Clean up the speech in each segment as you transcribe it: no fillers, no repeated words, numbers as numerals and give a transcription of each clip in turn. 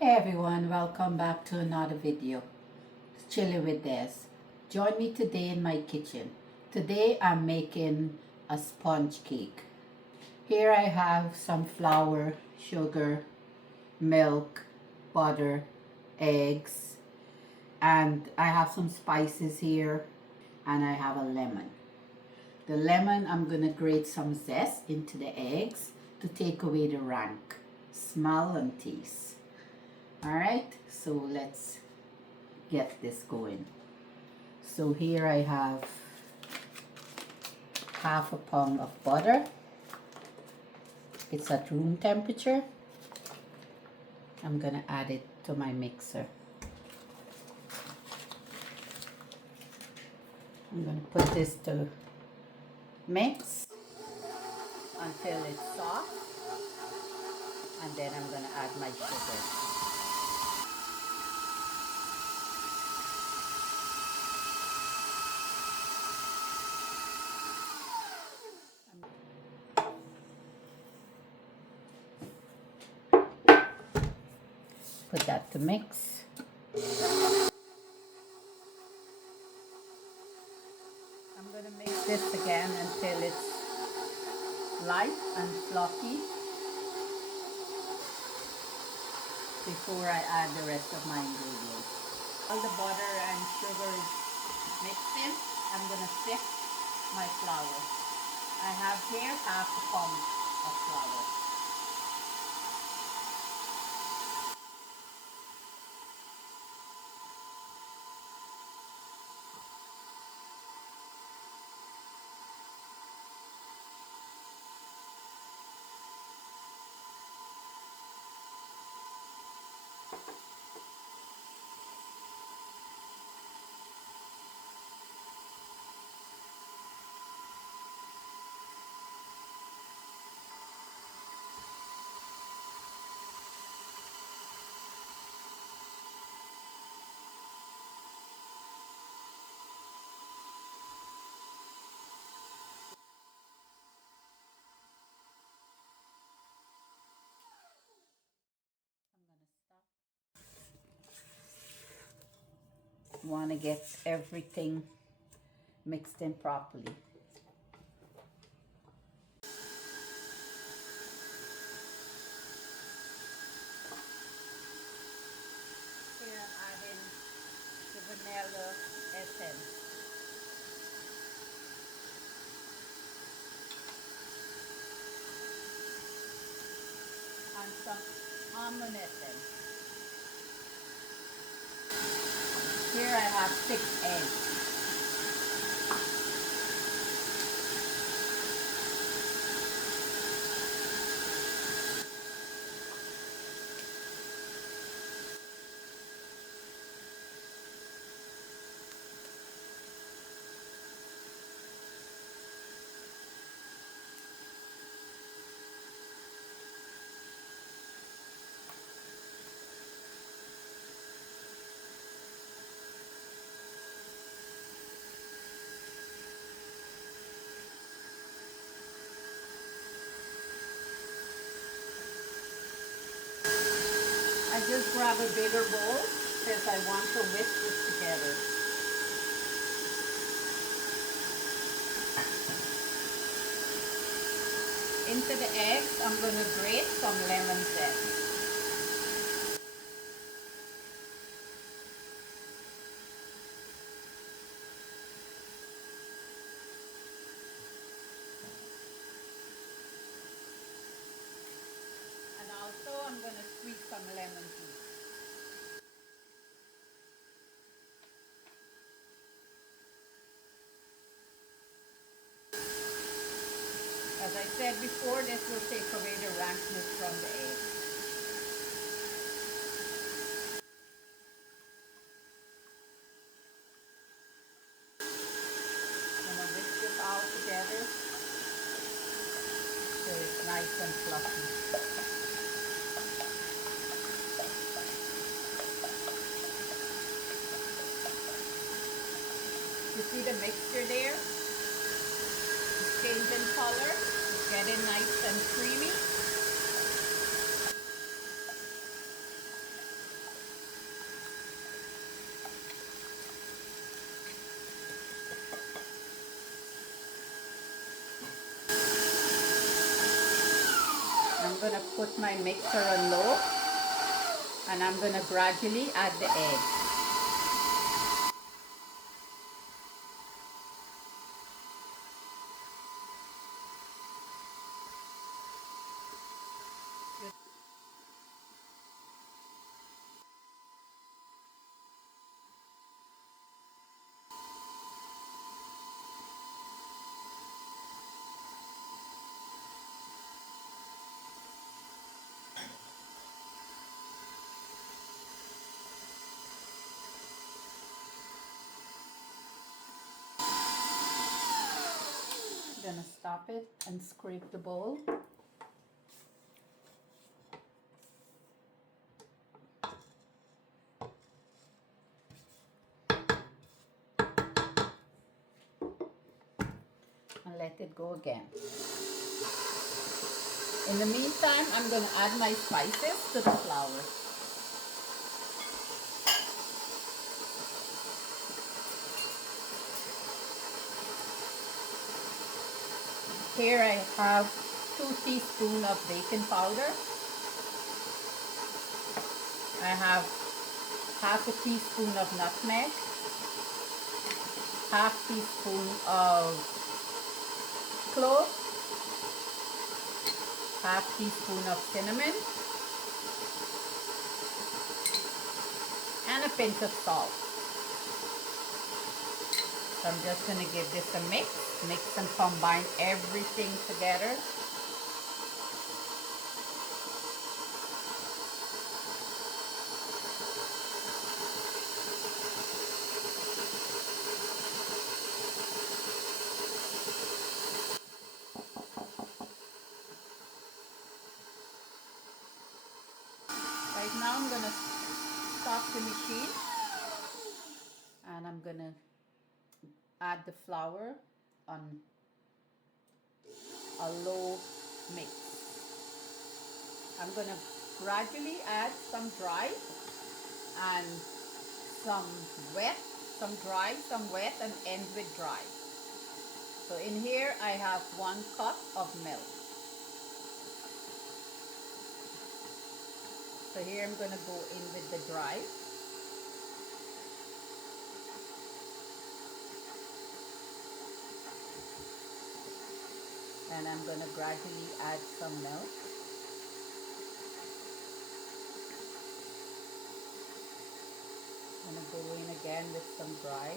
Hey everyone, welcome back to another video. Chilly with Des. Join me today in my kitchen. Today I'm making a sponge cake. Here I have some flour, sugar, milk, butter, eggs, and I have some spices here, and I have a lemon. The lemon, I'm gonna grate some zest into the eggs to take away the rank smell and taste. Alright, so let's get this going. So here I have half a pound of butter. It's at room temperature. I'm gonna add it to my mixer. I'm gonna put this to mix until it's soft, and then I'm gonna add my sugar. Put that to mix. I'm gonna mix this again until it's light and fluffy before I add the rest of my ingredients. All the butter and sugar is mixed in, I'm gonna sift my flour. I have here half a pound of flour. Want to get everything mixed in properly. Here I'm adding the vanilla essence and some almond essence. Here I have 6 eggs. I just grab a bigger bowl because I want to whisk this together. Into the eggs, I'm going to grate some lemon zest. And also I'm going to squeeze some lemon juice. As I said before, this will take away the rankness from the egg. I'm going to whisk this all together so it's nice and fluffy. You see the mixture there? It's changing color. It's getting nice and creamy. I'm gonna put my mixer on low and I'm gonna gradually add the egg. Gonna stop it and scrape the bowl. And let it go again. In the meantime, I'm gonna add my spices to the flour. Here I have 2 teaspoons of baking powder. I have half a teaspoon of nutmeg, half teaspoon of clove, half teaspoon of cinnamon, and a pinch of salt. So I'm just going to give this a mix and combine everything together. Right now I'm going to stop the machine and I'm going to add the flour on a low mix. I'm going to gradually add some dry and some wet, some dry, some wet, and end with dry. So in here I have 1 cup of milk. So here I'm going to go in with the dry. And I'm going to gradually add some milk. I'm going to go in again with some dry.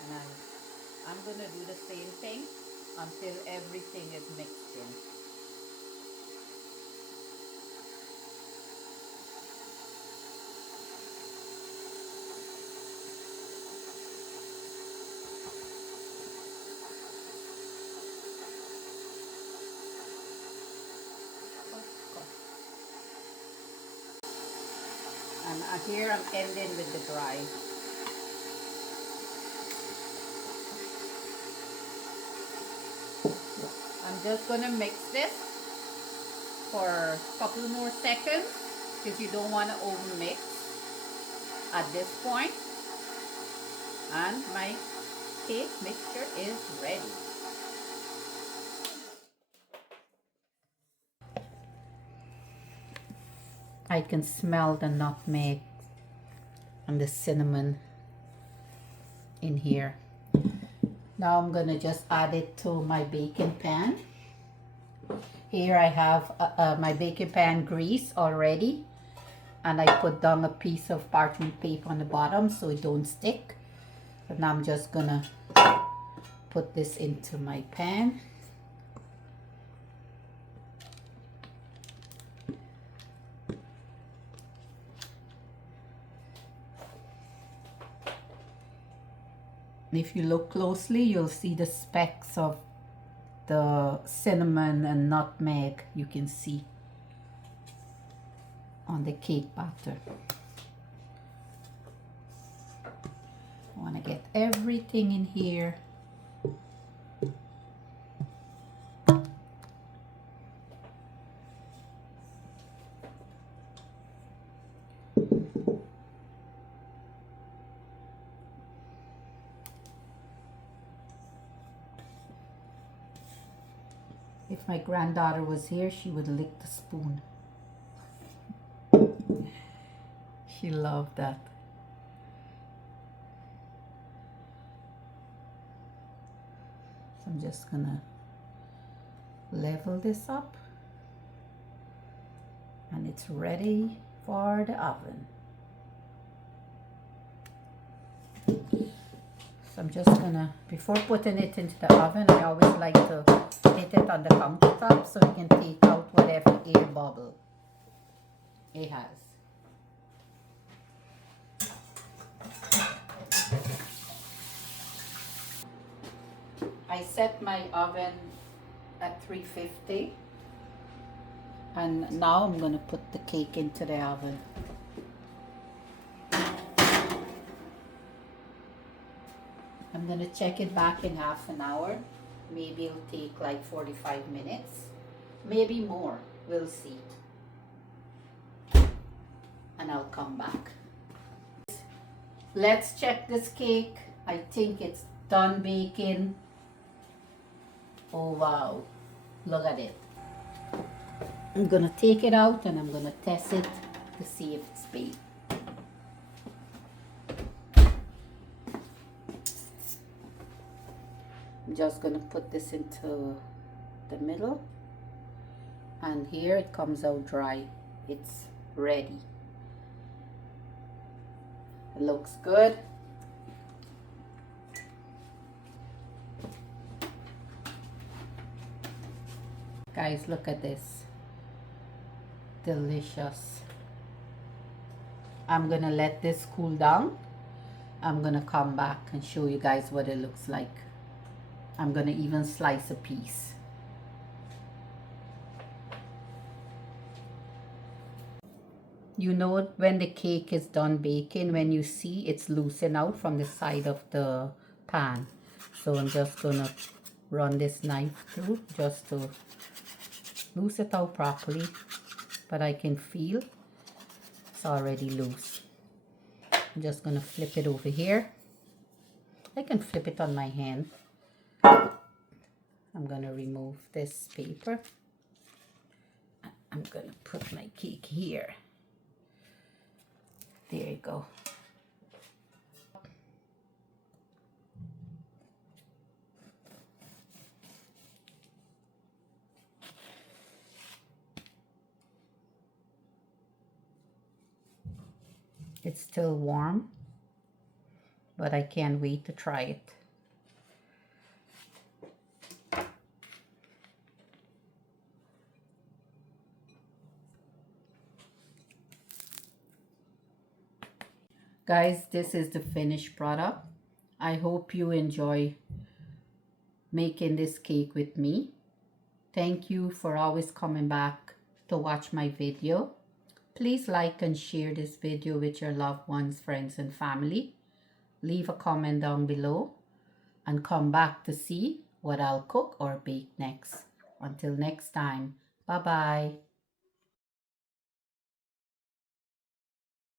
And I'm going to do the same thing until everything is mixed in. And here I'm ending with the dry. I'm just going to mix this for a couple more seconds because you don't want to over mix at this point. And my cake mixture is ready. I can smell the nutmeg and the cinnamon in here. Now I'm gonna just add it to my baking pan. Here I have my baking pan grease already, and I put down a piece of parchment paper on the bottom so it don't stick. But now I'm just gonna put this into my pan. If you look closely, you'll see the specks of the cinnamon and nutmeg you can see on the cake batter. I want to get everything in here. If my granddaughter was here, she would lick the spoon. She loved that. So I'm just gonna level this up, and it's ready for the oven. So I'm just gonna, before putting it into the oven, I always like to hit it on the countertop so it can take out whatever air bubble it has. I set my oven at 350, and now I'm gonna put the cake into the oven. I'm gonna check it back in half an hour. Maybe it'll take like 45 minutes, maybe more, we'll see. And I'll come back. Let's check this cake. I think it's done baking. Oh wow, look at it. I'm gonna take it out and I'm gonna test it to see if it's baked. I'm just gonna put this into the middle, and here it comes out dry. It's ready. It looks good. Guys, look at this. Delicious. I'm gonna let this cool down. I'm gonna come back and show you guys what it looks like. I'm gonna even slice a piece. You know when the cake is done baking, when you see it's loosened out from the side of the pan. So I'm just gonna run this knife through just to loose it out properly, but I can feel it's already loose. I'm just gonna flip it over here. I can flip it on my hand. I'm gonna remove this paper. I'm gonna put my cake here. There you go. It's still warm, but I can't wait to try it. Guys, this is the finished product. I hope you enjoy making this cake with me. Thank you for always coming back to watch my video. Please like and share this video with your loved ones, friends, and family. Leave a comment down below and come back to see what I'll cook or bake next. Until next time, bye-bye.